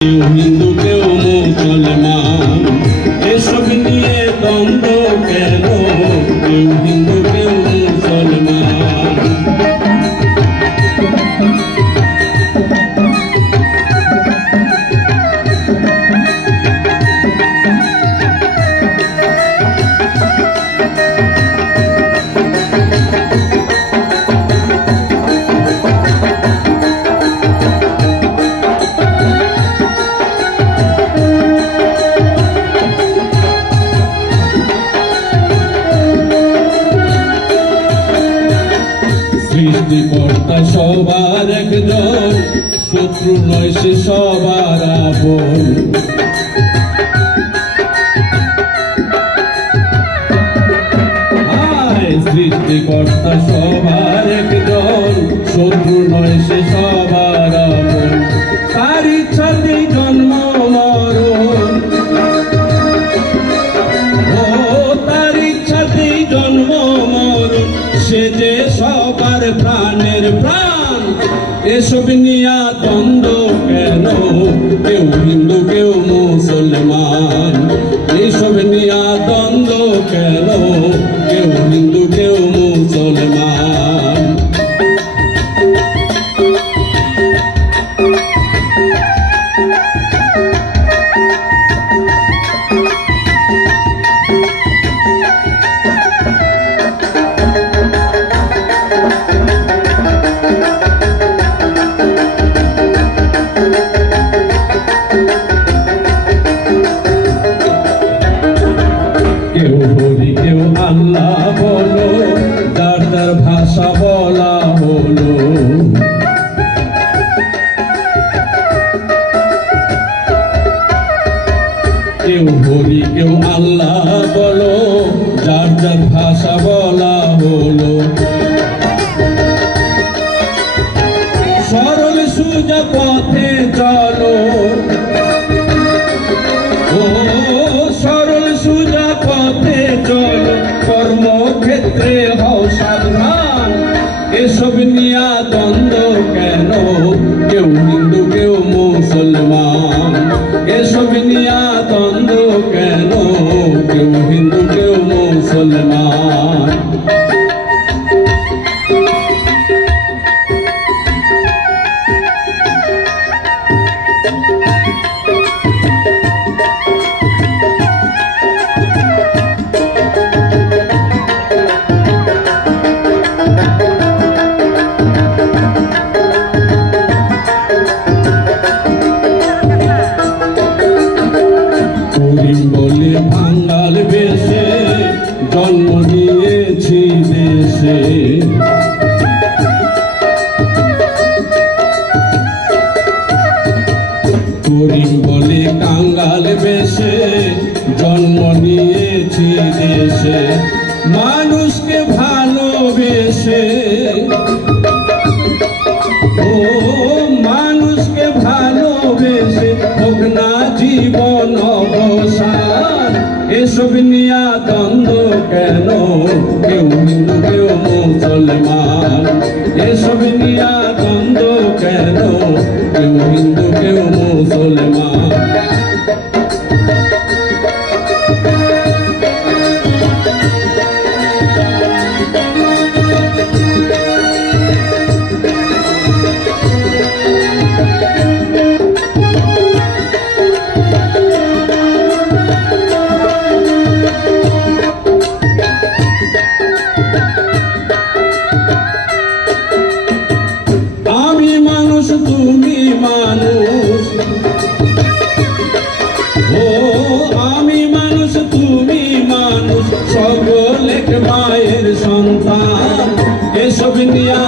কেউ হিন্দু কেউ মুসলমান, এসব নিয়ে দ্বন্দ্ব কেন? কেউ হিন্দু কেউ মুসলমান। সৃষ্টিকর্তা সবার একজন, শত্রু নয় সে সবার আপন। সৃষ্টিকর্তা সবার একজন, শত্রু নয় সে সবার আপন। তার ইচ্ছাতেই জন্ম মরণ, তার ইচ্ছাতেই জন্ম মরণ, সে যে সবার প্রাণের প্রাণ। এসব নিয়া দ্বন্দ্ব কেন? কেউ হিন্দু কেউ মুসলমান। এসব নিয়া দ্বন্দ্ব কেন? কেউ হিন্দু কেউ মুসলমান। কেউ হরি কেউ আল্লাহ বলো, যার যার ভাষা বলা হলো। কেউ হরি কেউ আল্লাহ বলো, যার যার ভাষা বলা হলো। সরল সোজা পথে চলো, সরল সোজা পথে চলো, কর্মক্ষেত্রে হও সাবধান। এসব নিয়া দ্বন্দ্ব কেন? কেউ হিন্দু কেউ মুসলমান। এসব নিয়া দ্বন্দ্ব কেন? কেউ হিন্দু কেউ মুসলমান। বলে বাঙাল বেশে জন্ম নিয়েছি দেশে। করিম বলে কাঙ্গাল বেশে জন্ম নিয়েছি দেশে। মানুষকে ভালোবেসে, ও মানুষকে ভালোবেসে হোক না জীবন অবসান। এসব নিয়া দ্বন্দ্ব কেন? কেউ হিন্দু কেউ মুসলমান। এসব নিয়া দ্বন্দ্ব কেন? কেউ হিন্দু কেউ মুসলমান। আমি মানুষ তুমি মানুষ, ও আমি মানুষ তুমি মানুষ, সকল এক মায়ের সন্তান। এসব নিয়া